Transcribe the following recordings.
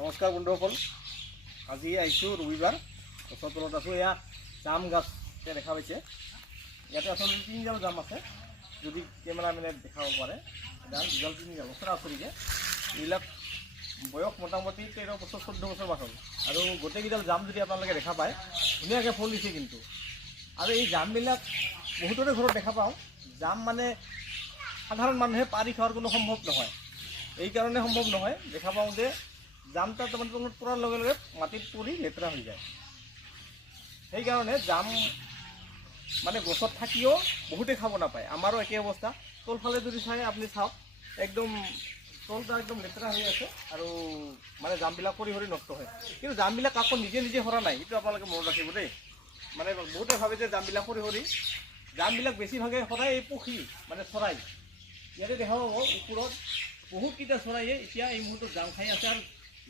নমস্কাৰ বন্ধুসকল, আজি আহিছোঁ ৰবিবাৰ। গছৰ তলত আছোঁ। এয়া জাম গাছতে দেখা পাইছে। ইয়াতে আচলতে তিনিডাল জাম আছে, যদি কেমেৰামেনে দেখাব পাৰে। এডাল দুডাল তিনিডাল ওচৰা ওচৰিকৈ। এইবিলাক বয়স মোটামুটি 13 বছৰ 14 বছৰ মান হ'ল। আৰু গোটেইকেইডাল জাম যদি আপোনালোকে দেখা পায়, ধুনীয়াকৈ ফল দিছে কিন্তু। আৰু এই জামবিলাক বহুতৰে ঘৰত দেখা পাওঁ। জাম মানে সাধাৰণ মানুহে পাৰি খোৱাৰ কোনো সম্ভৱ নহয়। এইকাৰণে সম্ভৱ নহয়, দেখা পাওঁ যে জামটা তাৰমানে তলত পৰাৰ লগে লগে মাটিত পৰি লেতেৰা হৈ যায়। সেইকাৰণে জাম মানে গছত থাকিও বহুতে খাব নাপায়। আমাৰো একে অৱস্থা। তলফালে যদি চাই আপুনি চাওক, একদম তলটা একদম লেতেৰা হৈ আছে আৰু মানে জামবিলাক সৰি সৰি নষ্ট হয়। কিন্তু জামবিলাক আকৌ নিজে নিজে সৰা নাই, এইটো আপোনালোকে মনত ৰাখিব দেই। মানে বহুতে ভাবে যে জামবিলাক সৰি সৰি, জামবিলাক বেছিভাগে সদায় এই পক্ষী মানে চৰাই। ইয়াতে দেখা পাব ওপৰত বহুতকেইটা চৰাইয়ে এতিয়া এই মুহূৰ্তত জাম খাই আছে আৰু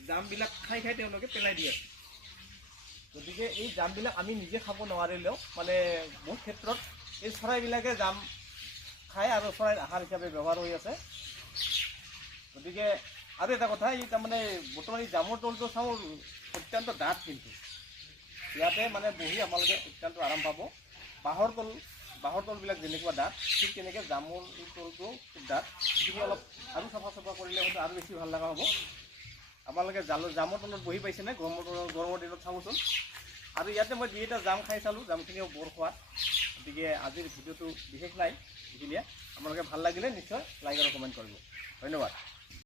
জামবিলাক খাই খাই তেওঁলোকে পেলাই দি আছে। গতিকে এই জামবিলাক আমি নিজে খাব নোৱাৰিলেও মানে বহুত ক্ষেত্ৰত এই চৰাইবিলাকে জাম খায় আৰু চৰাইৰ আহাৰ হিচাপে ব্যৱহাৰ হৈ আছে। গতিকে আৰু এটা কথা, এই তাৰমানে বৰ্তমান এই জামৰ তলটো চাওঁ অত্যন্ত ডাঠ, কিন্তু ইয়াতে মানে বহি আপোনালোকে অত্যন্ত আৰাম পাব। বাঁহৰ তলবিলাক যেনেকুৱা ডাঠ, ঠিক তেনেকৈ জামৰ এই তলটো খুব ডাঠ। সেইখিনি অলপ আৰু চাফা কৰিলে হয়তো আৰু বেছি ভাল লগা হ'ব। আপোনালোকে জামৰ তলত বহি পাইছেনে? গৰমৰ দিনত চাবচোন। আৰু ইয়াতে মই দুই এটা জাম খাই চালোঁ, জামখিনিও বৰ সোৱাদ। গতিকে আজিৰ ভিডিঅ'টো বিশেষ নাই, এইখিনিয়ে। আপোনালোকে ভাল লাগিলে নিশ্চয় লাইক আৰু কমেণ্ট কৰিব। ধন্যবাদ।